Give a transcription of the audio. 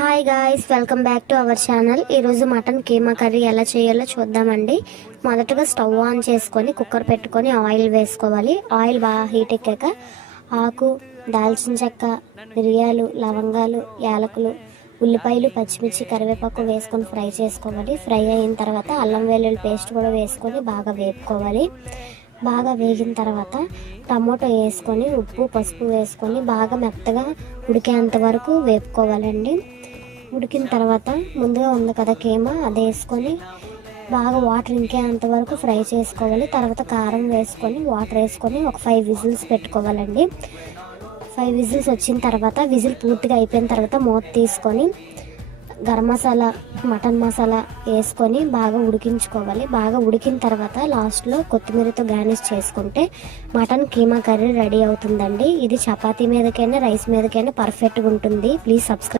Hi guys, welcome back to our channel. ఈరోజు mutton keema curry ఎలా చేయాలో చూద్దామండి. మొదటగా స్టవ్ ఆన్ చేసుకొని కుక్కర్ పెట్టుకొని ఆయిల్ వేసుకోవాలి. ఆయిల్ బాగా హీట్ ఎక్కాక ఆకు, దాల్చిన చెక్క, మిరియాలు, లవంగాలు, యాలకులు, ఉల్లిపాయలు, పచ్చిమిర్చి, కరివేపాకు వేసుకొని ఫ్రై చేసుకోవాలి. ఫ్రై అయిన తర్వాత అల్లం వెల్లుల్లి పేస్ట్ కూడా వేసుకొని బాగా వేపుకోవాలి. బాగా వేగిన తర్వాత టమోటో వేసుకొని ఉప్పు, పసుపు వేసుకొని బాగా మెత్తగా ఉడికేంత వరకు వేపుకోవాలండి. ఉడికిన తర్వాత ముందుగా ఉంది కదా కీమా, అది వేసుకొని బాగా వాటర్ ఇంకేంత వరకు ఫ్రై చేసుకోవాలి. తర్వాత కారం వేసుకొని వాటర్ వేసుకొని ఒక 5 విజిల్స్ పెట్టుకోవాలండి. 5 విజిల్స్ వచ్చిన తర్వాత విజిల్ పూర్తిగా అయిపోయిన తర్వాత మూత తీసుకొని గరం మసాలా, మటన్ మసాలా వేసుకొని బాగా ఉడికించుకోవాలి. బాగా ఉడికిన తర్వాత లాస్ట్లో కొత్తిమీరతో గార్నిష్ చేసుకుంటే మటన్ కీమా కర్రీ రెడీ అవుతుందండి. ఇది చపాతీ మీదకైనా రైస్ మీదకైనా పర్ఫెక్ట్గా ఉంటుంది. Please subscribe.